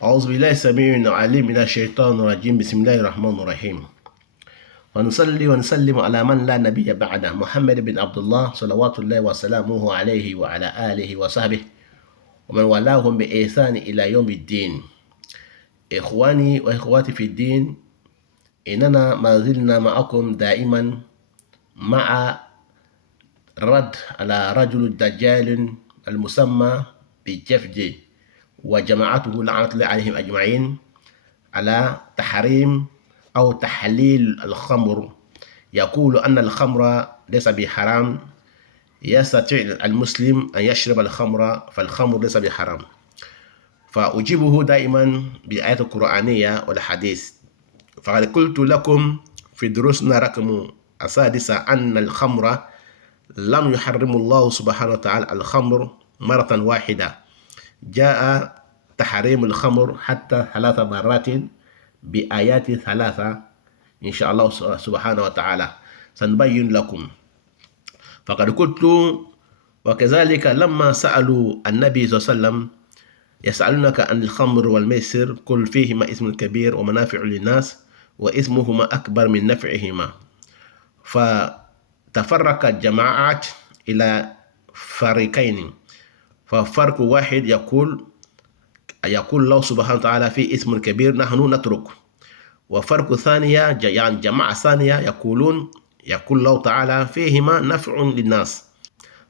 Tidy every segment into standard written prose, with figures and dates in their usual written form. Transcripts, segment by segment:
أعوذ بالله السميع العليم من الشيطان الرجيم. بسم الله الرحمن الرحيم. ونصلي ونسلم على من لا نبي بعده، محمد بن عبد الله صلوات الله وسلامه عليه وعلى آله وصحبه ومن والاهم بإحسان إلى يوم الدين. إخواني وإخواتي في الدين، إننا ما زلنا معكم دائما مع رد على رجل الدجال المسمى بجيف جي وجماعته لعنة الله عليهم أجمعين على تحريم أو تحليل الخمر. يقول أن الخمر ليس بحرام، يستطيع المسلم أن يشرب الخمر، فالخمر ليس بحرام. فأجيبه دائما بالآيات القرآنية والحديث. فقد قلت لكم في دروسنا رقم 6 أن الخمر لم يحرم الله سبحانه وتعالى الخمر مرة واحدة، جاء تحريم الخمر حتى 3 مرات بآيات 3 إن شاء الله سبحانه وتعالى سنبين لكم. فقد قلت وكذلك لما سألوا النبي صلى الله عليه وسلم يسألونك عن الخمر والميسر قل فيهما اسم كبير ومنافع للناس واسمهما أكبر من نفعهما. فتفرق الجماعات إلى فريقين، ففرق واحد يقول الله سبحانه وتعالى في اسم كبير نحن نترك، وفرق ثانية يعني جماعة ثانية يقول الله تعالى فيهما نفع للناس،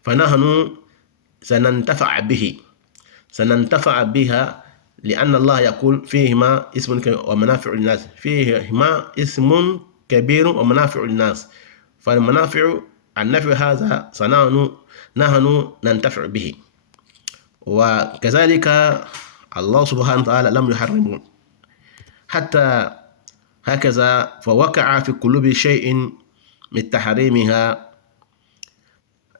فنحن سننتفع بها لأن الله يقول فيهما اسم ومنافع للناس، فيهما اسم كبير ومنافع للناس، فالمنافع النفع هذا نحن ننتفع به. وكذلك الله سبحانه وتعالى لم يحرم حتى هكذا، فوقع في قلوب شيء من تحريمها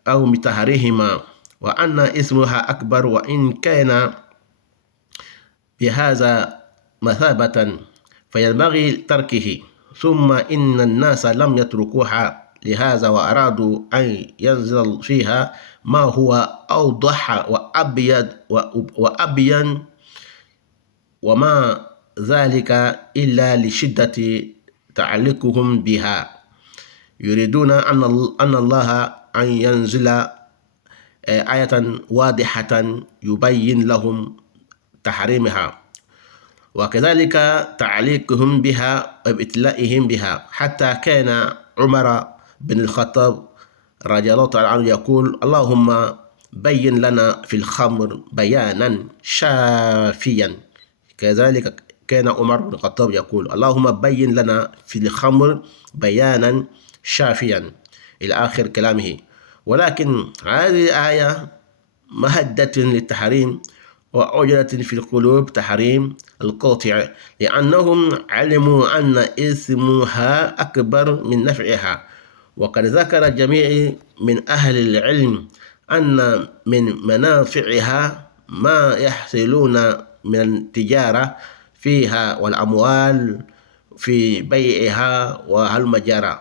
أو من تحريمهما، وأن اسمها أكبر وإن كان بهذا مثابة فينبغي تركه. ثم إن الناس لم يتركوها لهذا وأرادوا أن ينزل فيها ما هو أوضح وأبين وما ذلك إلا لشدة تعلقهم بها، يريدون أن الله أن ينزل آية واضحة يبين لهم تحريمها، وكذلك تعليقهم بها وابتلائهم بها، حتى كان عمر بن الخطاب رضي الله تعالى عنه يقول اللهم بين لنا في الخمر بيانا شافيا. كذلك كان عمر بن الخطاب يقول اللهم بين لنا في الخمر بيانا شافيا إلى آخر كلامه. ولكن هذه الآية مهدة للتحريم وأوجدت في القلوب تحريم القاطع، لأنهم علموا أن إثمها أكبر من نفعها. وقد ذكر جميع من أهل العلم أن من منافعها ما يحصلون من التجارة فيها والأموال في بيعها والمجارة،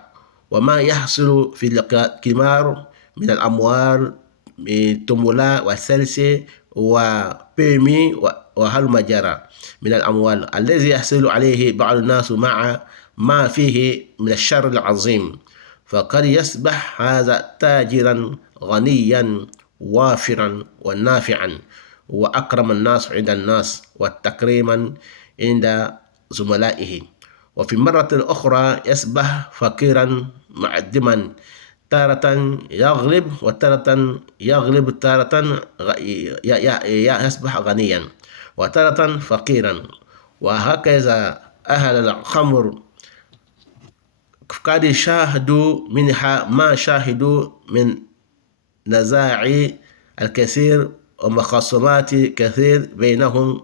وما يحصل في القمار من الأموال من التمولا والسلسة وبيمي والمجارة من الأموال الذي يحصل عليه بعض الناس مع ما فيه من الشر العظيم. فقد يصبح هذا تاجرا غنيا وافرا ونافعا وأكرم الناس عند الناس وتكريما عند زملائه، وفي مرة أخرى يصبح فقيرا معدما، تارة يغلب وتارة يغلب، تارة يصبح غنيا وتارة فقيرا. وهكذا أهل الخمر قد شاهدوا منها ما شاهدوا من نزاع الكثير ومخاصمات كثير بينهم،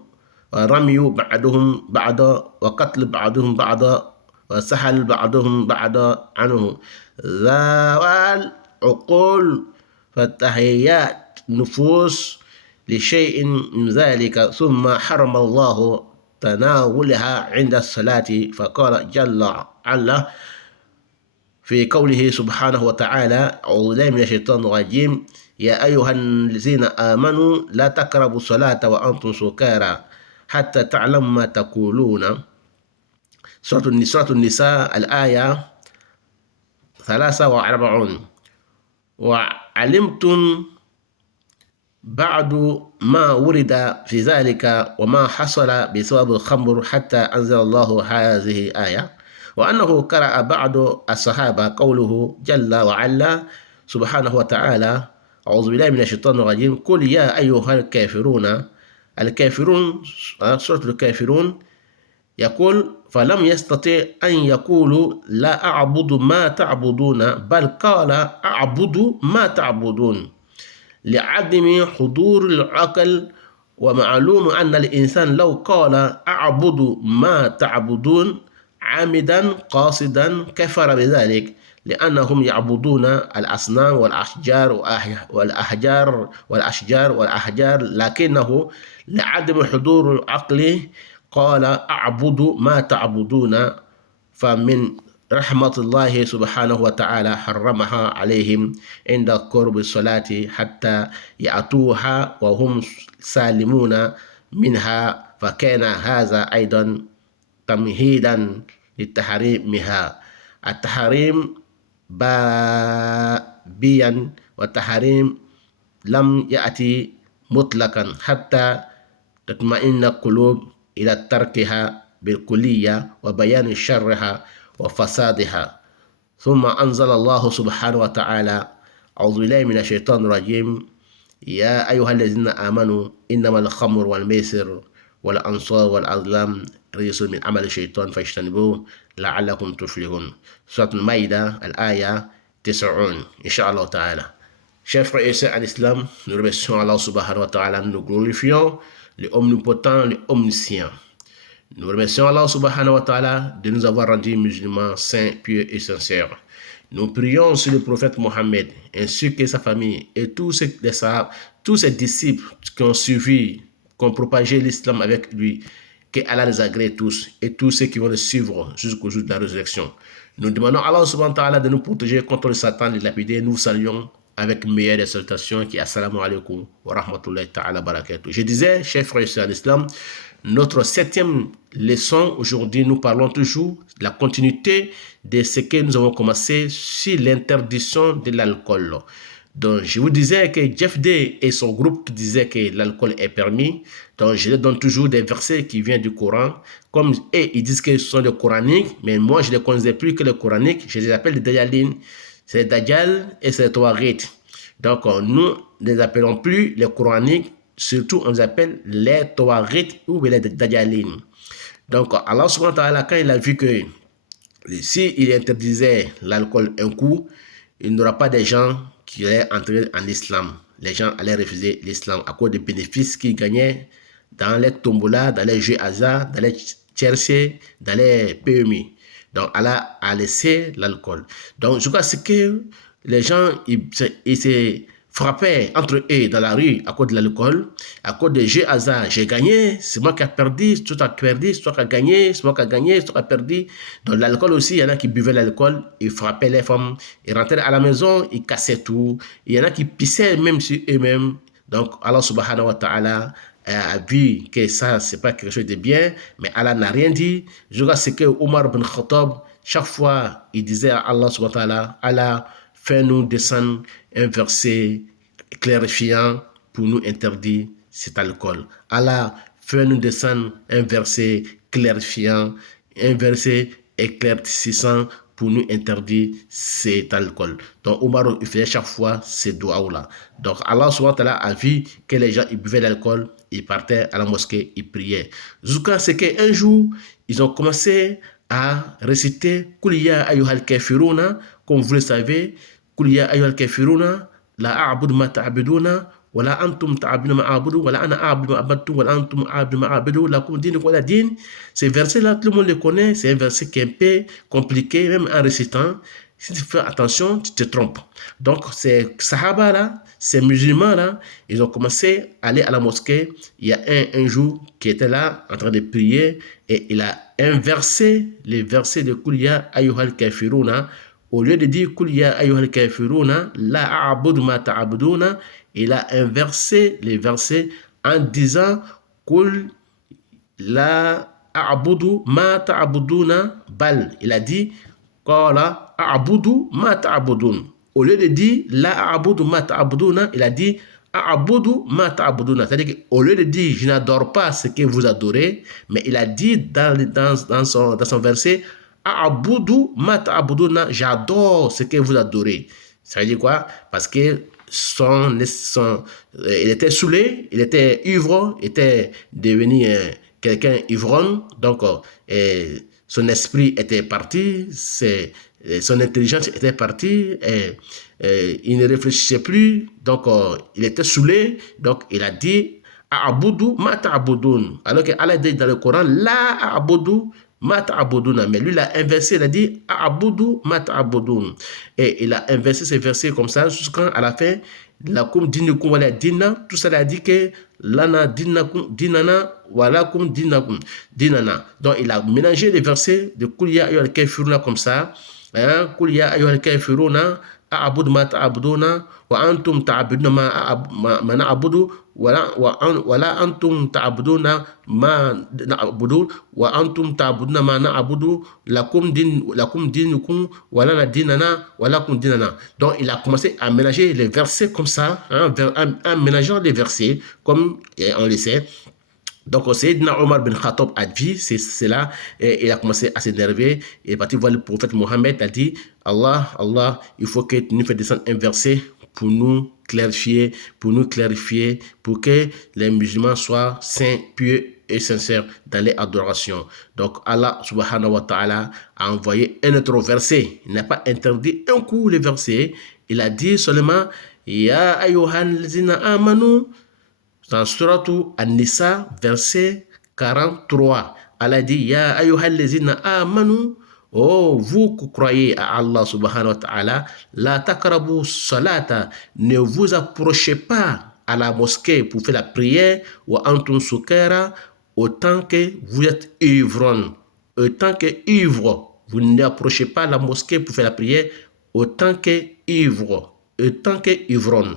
ورمي بعضهم بعضا وقتل بعضهم بعضا وسحل بعضهم بعضا عنه ذوال عقول فتحيات نفوس لشيء من ذلك، ثم حرم الله تناولها عند الصلاة. فقال جل وعلا في قوله سبحانه وتعالى أعوذ بالله من الشيطان الرجيم يا أيها الذين آمنوا لا تقربوا الصلاة وأنتم سكارى حتى تعلم ما تقولون. سورة النساء الآية 43. وعلمتم بعد ما ورد في ذلك وما حصل بسبب الخمر حتى أنزل الله هذه الآية، وأنه قرأ بعض الصحابة قوله جل وعلا سبحانه وتعالى: أعوذ بالله من الشيطان الرجيم: قل يا أيها الكافرون. الكافرون، سورة الكافرون، يقول: فلم يستطع أن يقول لا أعبد ما تعبدون، بل قال أعبد ما تعبدون لعدم حضور العقل. ومعلوم أن الإنسان لو قال أعبد ما تعبدون عامدا قاصدا كفر بذلك، لأنهم يعبدون الأصنام والأحجار، لكنه لعدم حضور العقل قال أعبد ما تعبدون. فمن رحمة الله سبحانه وتعالى حرمها عليهم عند قرب الصلاة حتى يأتوها وهم سالمون منها، فكان هذا أيضا تمهيدا لتحريمها. التحريم بابيا، والتحريم لم يأتي مطلقا حتى تطمئن القلوب إلى تركها بالكلية وبيان شرها وفسادها. ثم أنزل الله سبحانه وتعالى: أعوذ بالله من الشيطان الرجيم: يا أيها الذين آمنوا إنما الخمر والميسر والأنصار والأزلام رجس من عمل الشيطان فاجتنبوه لعلكم تفلحون. سورة المائدة الآية 90. Inch'Allah Ta'ala. Chers frères et sœurs en islam, nous remercions Allah subhanahu wa ta'ala, nous glorifions le omnipotent, le omniscient. Nous remercions Allah subhanahu wa ta'ala de nous avoir rendus musulmans saints, pieux et sincères. Nous prions sur le prophète Mohammed ainsi que sa famille et tous ses disciples qui ont suivi, qui ont propagé l'islam avec lui, que Allah les agrée tous et tous ceux qui vont le suivre jusqu'au jour de la résurrection. Nous demandons à Allah subhanahu wa ta'ala de nous protéger contre le Satan, les lapidés. Nous saluons avec meilleure des salutations qui est assalamu alaikum wa rahmatullahi ta'ala barakatuh. Je disais, chers frères et sœurs d'islam, notre 7e leçon aujourd'hui, nous parlons toujours de la continuité de ce que nous avons commencé sur l'interdiction de l'alcool. Donc, je vous disais que Jeff Day et son groupe qui disaient que l'alcool est permis. Donc, je leur donne toujours des versets qui viennent du Coran. Comme ils disent que ce sont les coraniques, mais moi, je ne les connaissais plus que les coraniques. Je les appelle les Dajjalines. C'est les Dajjal et c'est les Tawarit. Donc, nous ne les appelons plus les coraniques. Surtout, on les appelle les Tawarit ou les Dajjalines. Donc, Allah subhanahu wa ta'ala, quand il a vu que s'il interdisait l'alcool un coup, il n'y aura pas des gens qui allaient entrer en islam. Les gens allaient refuser l'islam à cause des bénéfices qu'ils gagnaient dans les tombolas, dans les jeux hasard, dans les tiercés, dans les PMI. Donc, Allah a laissé l'alcool. Donc, je crois que les gens, ils se frappaient entre eux dans la rue à cause de l'alcool, à cause des jeux hasard. J'ai gagné, c'est moi qui ai perdu, c'est toi qui as perdu, c'est toi qui as gagné, c'est moi qui as gagné, c'est toi qui as perdu. Donc l'alcool aussi, il y en a qui buvaient l'alcool, ils frappaient les femmes, ils rentraient à la maison, ils cassaient tout. Il y en a qui pissaient même sur eux-mêmes. Donc Allah subhanahu wa ta'ala a vu que ça, c'est pas quelque chose de bien, mais Allah n'a rien dit. Je vois ce que Omar ibn Khattab, chaque fois, il disait à Allah subhanahu wa ta'ala: Allah, fais-nous descendre un verset clarifiant pour nous interdire cet alcool. Allah, fais-nous descendre un verset clarifiant, un verset éclaircissant pour nous interdire cet alcool. Donc, Omar, il faisait chaque fois ces doigts-là. Donc, Allah subhanahu wa ta'ala a vu que les gens, ils buvaient l'alcool, ils partaient à la mosquée, ils priaient. Jusqu'à ce qu'un jour, ils ont commencé à réciter Qul ya ayyuhal kafiruna, comme vous le savez, Qul ya ayyuhal kafiruna, la a'budu ma ta'buduna, wala antum ta'buduna ma a'budu, wala ana a'budu ma abadtum, wala antum a'budu ma a'budu, lakum dinukum wala din. Ces versets-là, tout le monde les connaît. C'est un verset qui est un peu compliqué, même en récitant. Si tu fais attention, tu te trompes. Donc, ces Sahaba-là, ces musulmans-là, ils ont commencé à aller à la mosquée. Il y a un jour qui était là, en train de prier, et il a inversé les versets de Qul ya ayyuhal kafiruna. Au lieu de dire Qul ya ayyuhal kafiruna, la a'budu ma ta'buduna, il a inversé les versets en disant Qul la a'budu ma ta'buduna bal. Il a dit qala a'budu ma ta'budun. Au lieu de dire la a'budu ma ta'buduna, il a dit a'budu ma ta'buduna. C'est-à-dire qu'au lieu de dire je n'adore pas ce que vous adorez, mais il a dit dans son verset a'budu ma ta'buduna, j'adore ce que vous adorez. Ça veut dire quoi? Parce que il était saoulé, il était ivre, il était devenu quelqu'un ivrogne, donc son esprit était parti, son intelligence était partie, il ne réfléchissait plus, donc il était saoulé, donc il a dit A'budu ma ta'budun. Alors que Allah dit dans le Coran la a'budu ma ta'buduna, mais lui il a inversé, il a dit A'budu ma ta'budun, et il a inversé ces versets comme ça jusqu'à la fin lakum dinukum wala dina. Tout ça il a dit que lana dinakum dinana walakum dinakum dinana. Donc il a mélangé les versets de Qul ya ayyuhal kafiruna comme ça, hein, Qul ya ayyuhal kafiruna a'budu ma ta'buduna wa antum ta'buduna ma na'budu wala antum ta'buduna ma na'budu wa antum ta'buduna ma na'budu lakum dinukum wala dinana walakum dinana. Donc il a commencé à mélanger les versets comme ça, hein, en mélangeant les versets comme on le sait. Donc, Sayyidina Omar bin Khattab a dit, c'est là, et il a commencé à s'énerver. Il est parti voir le prophète Mohammed, a dit, Allah, il faut que tu nous fasses descendre un verset pour nous clarifier, pour que les musulmans soient saints, pieux et sincères dans les adorations. Donc, Allah subhanahu wa ta'ala a envoyé un autre verset. Il n'a pas interdit un coup les versets. Il a dit seulement, Ya ayyuhal lazina amanu, dans Suratu An-Nisa, verset 43, Allah dit Ya ayyuhal lazina amanu, oh vous qui croyez à Allah subhanahu wa ta'ala, la takrabu salata, ne vous approchez pas à la mosquée pour faire la prière, wa antum sukara, autant que vous êtes ivres. Autant que ivre, vous n'approchez pas la mosquée pour faire la prière, autant que ivre, autant que ivron.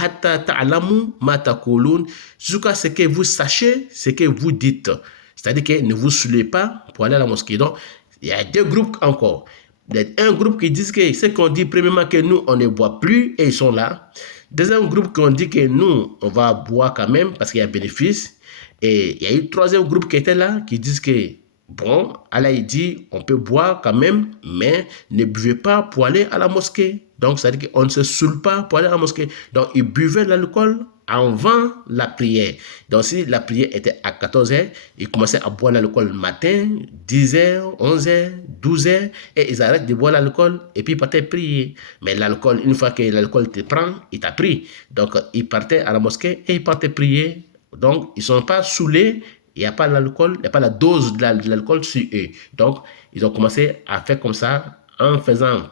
Hatta ta'lamu ma taqulun, jusqu'à ce que vous sachiez ce que vous dites. C'est-à-dire que ne vous saoulez pas pour aller à la mosquée. Donc, il y a deux groupes encore. Il y a un groupe qui dit que ce qu'on dit premièrement que nous, on ne boit plus et ils sont là. Deuxième groupe qui dit que nous, on va boire quand même parce qu'il y a bénéfice. Et il y a eu troisième groupe qui était là, qui disent que bon, Allah il dit, on peut boire quand même, mais ne buvez pas pour aller à la mosquée. Donc, ça veut dire qu'on ne se saoule pas pour aller à la mosquée. Donc, ils buvaient l'alcool avant la prière. Donc, si la prière était à 14h, ils commençaient à boire l'alcool le matin, 10h, 11h, 12h, et ils arrêtent de boire l'alcool et puis ils partaient prier. Mais l'alcool, une fois que l'alcool te prend, il t'a pris. Donc, ils partaient à la mosquée et ils partaient prier. Donc, ils ne sont pas saoulés. Il n'y a pas l'alcool, il n'y a pas la dose de l'alcool sur eux. Donc, ils ont commencé à faire comme ça en faisant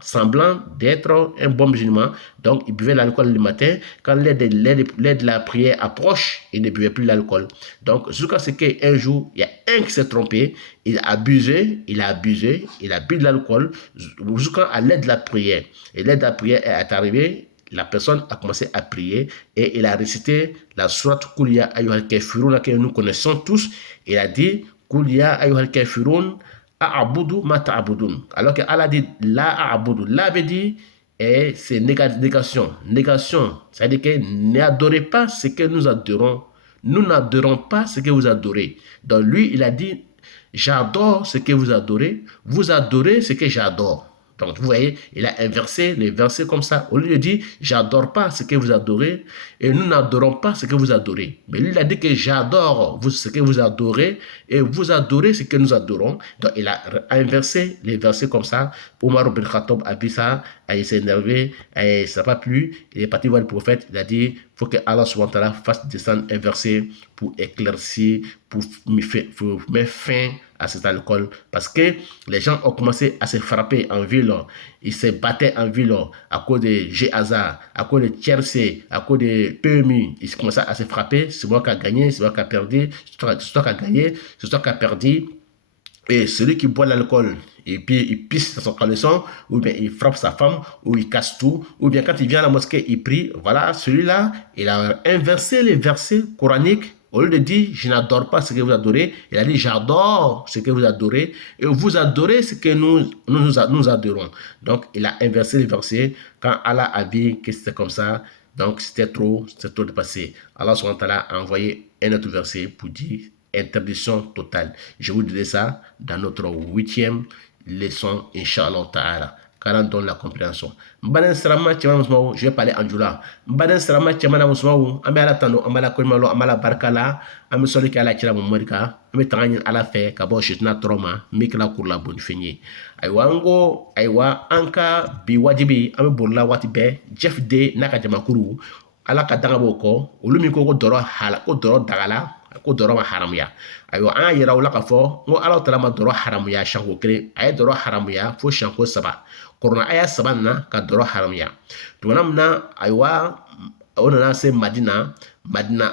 semblant d'être un bon musulman. Donc, ils buvaient l'alcool le matin. Quand l'heure de la prière approche, ils ne buvaient plus l'alcool. Donc, jusqu'à ce qu'un jour, il y a un qui s'est trompé, il a bu de l'alcool jusqu'à l'heure de la prière. Et l'heure de la prière est arrivée. La personne a commencé à prier et il a récité la sourate Qul ya ayyuhal kafirun que nous connaissons tous. Il a dit Qul ya ayyuhal kafirun a'budu ma ta'budun. Alors que Allah dit la a'budu, la veut dire et c'est négation. C'est-à-dire que n'adorez pas ce que nous adorons. Nous n'adorons pas ce que vous adorez. Donc lui, il a dit j'adore ce que vous adorez ce que j'adore. Donc, vous voyez, il a inversé les versets comme ça. Au lieu de dire, j'adore pas ce que vous adorez et nous n'adorons pas ce que vous adorez. Mais lui, il a dit que j'adore ce que vous adorez et vous adorez ce que nous adorons. Donc, il a inversé les versets comme ça. Omar bin Khattab a vu ça, il s'est énervé, et ça n'a pas plu. Il est parti voir le prophète, il a dit, il faut que Allah subhanahu wa ta'ala fasse descendre un verset pour éclaircir, pour mettre fin à cet alcool, parce que les gens ont commencé à se frapper en ville, ils se battaient en ville à cause de Géhaza, à cause de Tiercé, à cause de PMI, ils commençaient à se frapper, c'est moi qui a gagné, c'est moi qui a perdu, c'est toi qui a gagné, c'est toi qui a perdu. Et celui qui boit l'alcool, et puis il pisse dans son caleçon, ou bien il frappe sa femme, ou il casse tout, ou bien quand il vient à la mosquée, il prie, voilà, celui-là, il a inversé les versets coraniques Au lieu de dire je n'adore pas ce que vous adorez, il a dit j'adore ce que vous adorez et vous adorez ce que nous adorons. Donc il a inversé les versets quand Allah a dit que c'était comme ça. Donc c'était trop dépassé. Allah subhanahu wa ta'ala a envoyé un autre verset pour dire interdiction totale. Je vous dirai ça dans notre 8e leçon, Inch'Allah ta'ala. Car on donne la compréhension. Mbanen sarama chema musmaou, je vais parler en jula. Mbanen sarama chema na musmaou, ambe ala tano, amala koimalo, amala barkala, ambe soli ki ala chira mumorika, ambe tanganyin ala fe, kabo shitna troma, mikla kurla bon finye. Aywa ngo, aywa anka bi wajibi, ambe burla wati be, Jeff D naka jamakuru, ala ka danga boko, ulumi ko doro hala, ko doro dagala, ko doro ma haramya. Aywa an yira wala ka fo, ngo ala tala ma doro haramya shanko kre, ay doro haramya fo shanko saba. Korona aya sabanna ka doro haramya. Tumanamna aywa onana se Madina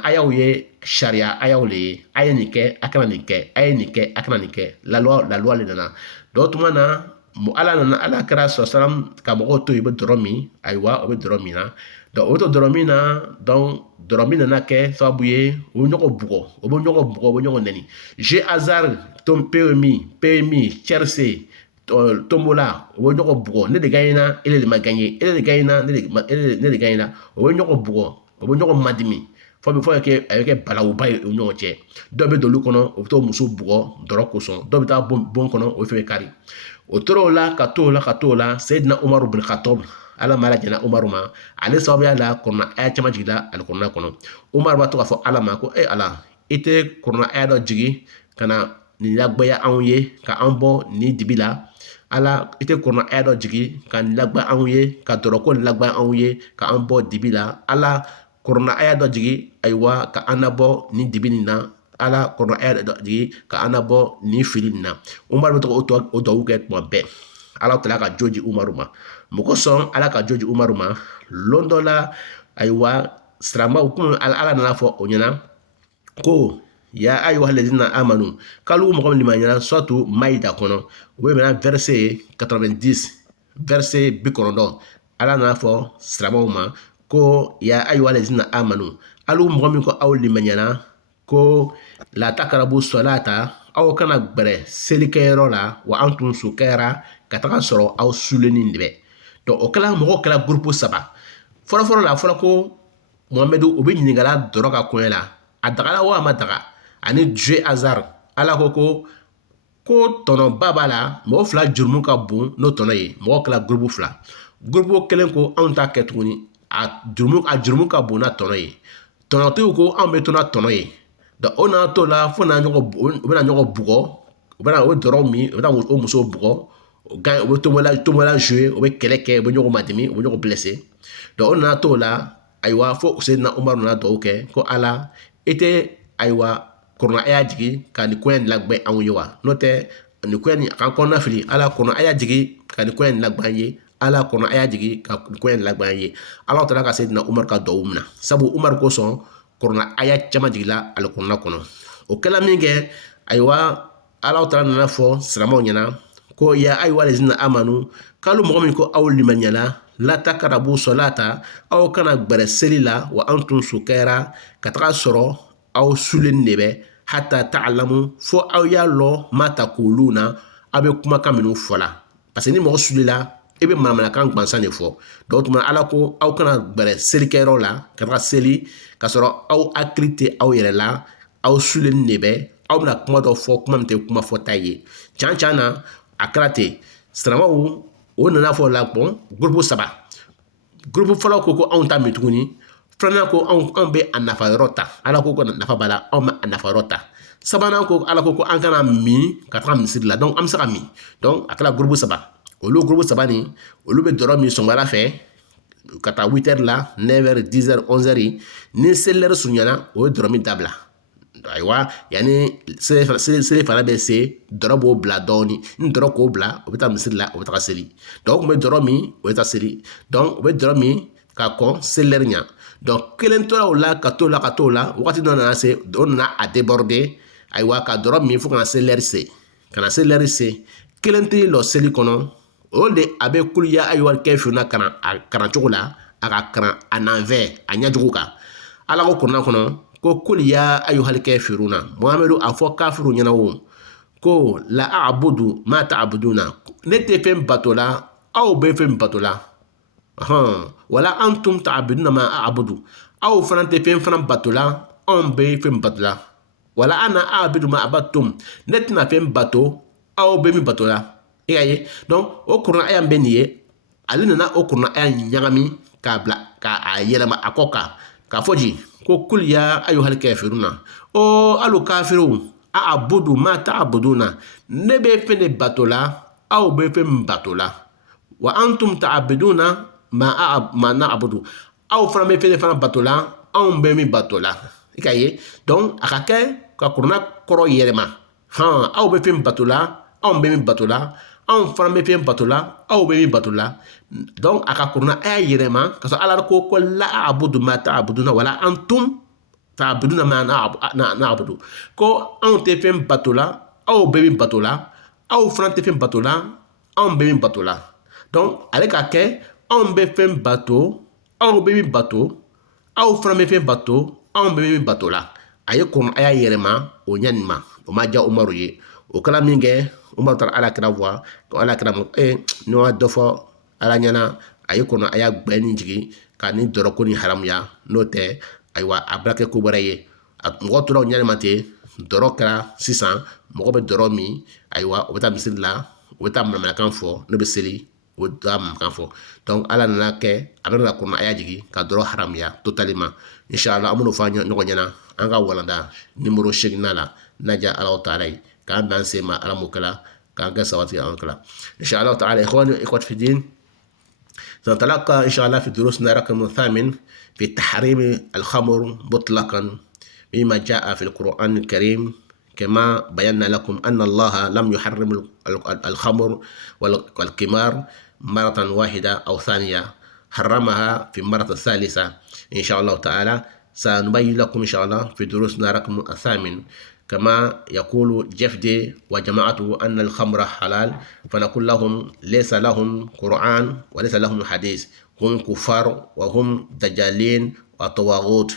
ayaw ye sharia ayaw le aye nike akana nike aye nike akana nike la loi le nana. Do tumana mu ala nana ala kara sallam ka mo to ibe doromi aywa obe doromi na. Do oto doromi na donc doromi nana ke sabu ye o nyoko bugo obo nyoko neni. Je hasard tom PMI cherse tombola o nyoko bugo ne de gagner ele de magagner ele de gagner ne de gagner o nyoko bugo o nyoko madimi fo be fo ke avec balawu bay o nyoko che do be dolu kono o to muso bugo doro koson do be ta bon kono o fe kari o toro la katola sayyidina Umar bin Khattab ala mala jana Umar ma ale sababu ala korona aya chama jigila al korona kono Umar ba to ka fo ala ma ko ala ite korona aya do jigi kana ni lagbaya anye ka anbo ni dibila ala ite korona aya do jigi kan lagba anye ka doroko lagba anye ka anbo dibila ala korona aya do jigi aywa ka anabo ni dibini na ala korona aya do jigi ka anabo ni filina Umar to o do get mo be ala tala ka joji Umaruma moko son ala ka joji Umaruma londola aywa strama ukun ala na fo onyana ko ya ayyuha alladhina amanu kalu mo limanya surtout Maïda kono we mena verset 90 verset bikondo ala na fo strama ko ya ayyuha alladhina amanu alu mo ko aw limanya ko la takarabu salata aw kana gbere selikero la wa antum sukera kataka soro aw suleni ndebe to o kala mo kala groupe saba folo la folo ko Muhammadu obe nyingala doroka koela adagala wa madaga ani Dieu hasard ala ko tono babala mo fla jurmu ka bon no tono ye mo kala groupe fla groupe kelen ko on ta ketuni a jurmu ka bon na tono ye tono to ko on betona tono ye da ona to la fo na nyoko bugo obana o doromi obana o muso bugo gan o to mola jouer o be keleke o nyoko madimi o nyoko blessé da ona to la aywa fo Seydina Umar na do ke ko ala ite aywa korona aya jigi ka ni koyen lagbe an yewa note ni koyen kan konna fili ala korona aya jigi ka ni koyen lagbe ye ala korona aya jigi ka ni koyen lagbe ye ala tala ka Seydina Umar ka do umna sabu Umar ko son korona aya chama jigila al korona kono o kala minge aywa ala tala na fo salamo nyana ko ya aywa lazina amanu kalu mo ko awli manyala la takarabu salata aw kana gbere selila wa antum sukera kataka soro aw sulen nebe hatta ta'lamu fo aw ya lo mata kuluna abe kuma kaminu fola parce que ni mo sulila ebe mamana kan gbansa ne fo donc man ala ko aw kana gbere selikero la kataka seli ka soro aw akrite aw yere la aw sulen nebe aw na kuma do fo kuma mte kuma fo taye chanchana akrate stramawu o nana fo la bon groupe saba groupe folo ko on ta mituguni frana ko on be anafa rota ala ko nafa bala on ma anafa rota sabana ko ala ko an kana mi katra misir la donc am saka mi donc akala groupe saba o lo groupe saba ni o lo be doro mi songala fe kata 8h la 9h 10h 11h ni seller sunyana o doro mi dabla aywa yani sele fana be se dorobo bla doni ni doroko bla o beta misir la o beta seli donc me doromi o beta seli donc o be doromi ka kon seller nya donc kelen to la katola wakati no na se on na a déborder aywa ka doromi fu kana seller se kelen ti lo seli kono o de abe kuliya aywa kefuna kana chokola aka kana anave anya juguka ala ko kona kono ko kul ya ayyuhal kafiruna muhammadu afo kafiru nyana wo ko la a'budu ma ta'buduna nete fem batola aw be fem batola wala antum ta'buduna ma a'budu aw fanante fem fanan batola on be fem batola wala ana a'budu ma abattum netna fem bato aw be mi batola iyaye donc o kurna ayam beniye ale nana o kurna ayam nyagami ka bla ka ayelama akoka ka foji ko kul ya ayyuhal kafiruna o alu kafiru a'budu ma ta'buduna nebe fene batola aw be fem batola wa antum ta'buduna ma na'budu aw fana be fene fana batola aw be mi batola ikaye donc akake ka kurna koro yelema aw be fem batola aw be mi batola aw fana be fem batola aw be mi batola donc aka kurna aya yelema kaso ala ko la a'budu ma ta'buduna wala antum ta'buduna ma na'budu ko an te fem batola aw be min batola aw fana te fem batola an be min batola donc ale ka ke an be fem bato aw be min bato aw fana be fem bato an be min batola aye kon aya yerema o nyanima o ma ja umaru ye o kala minge umaru tar ala kira voix ko ala kira mo no dofo ala nyana aye kon aya gbeni jigi ka ni doro ko ni haram ya no te aywa abrake ko baraye mo tora nyane mate doro kara sisan mo be doro mi aywa o beta misir la o beta mamala kan fo no be seli o dam kan fo donc ala na ke abana ko na ayajigi ka doro haram ya totalement inshallah amuno fa no nyana anga walanda numéro shegnala naja ala taala ka dan sema ala mukala ka ga sawati an kala inshallah taala ikhwani ikhwat fi din سنتلقى إن شاء الله في دروسنا رقم 8 في تحريم الخمر مطلقا مما جاء في القرآن الكريم كما بينا لكم أن الله لم يحرم الخمر والقمار مرة واحدة أو ثانية حرمها في المرة الثالثة إن شاء الله تعالى سنبين لكم إن شاء الله في دروسنا رقم 8 كما يقول جفدي وجماعته أن الخمر حلال فنقول لهم ليس لهم قرآن وليس لهم حديث هم كفار وهم دجالين وطواغوت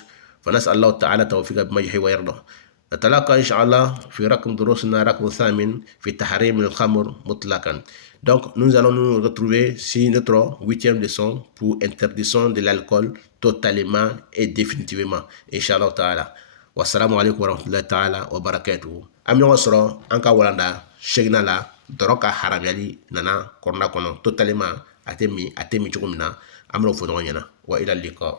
فنسأل الله تعالى توفيق بما يحيي ويرضى نتلاقى إن شاء الله في رقم دروسنا رقم 8 في تحريم الخمر مطلقا. Donc nous allons nous retrouver sur notre 8e leçon pour interdiction de l'alcool totalement et définitivement Inch'Allah ta'ala. Wassalamu alaikum warahmatullahi ta'ala wa barakatuhu. Am yon soro anka walanda shegna la doroka haram yali nana korna kono totalement atemi chugumina amro fo nyana wa ila liqa.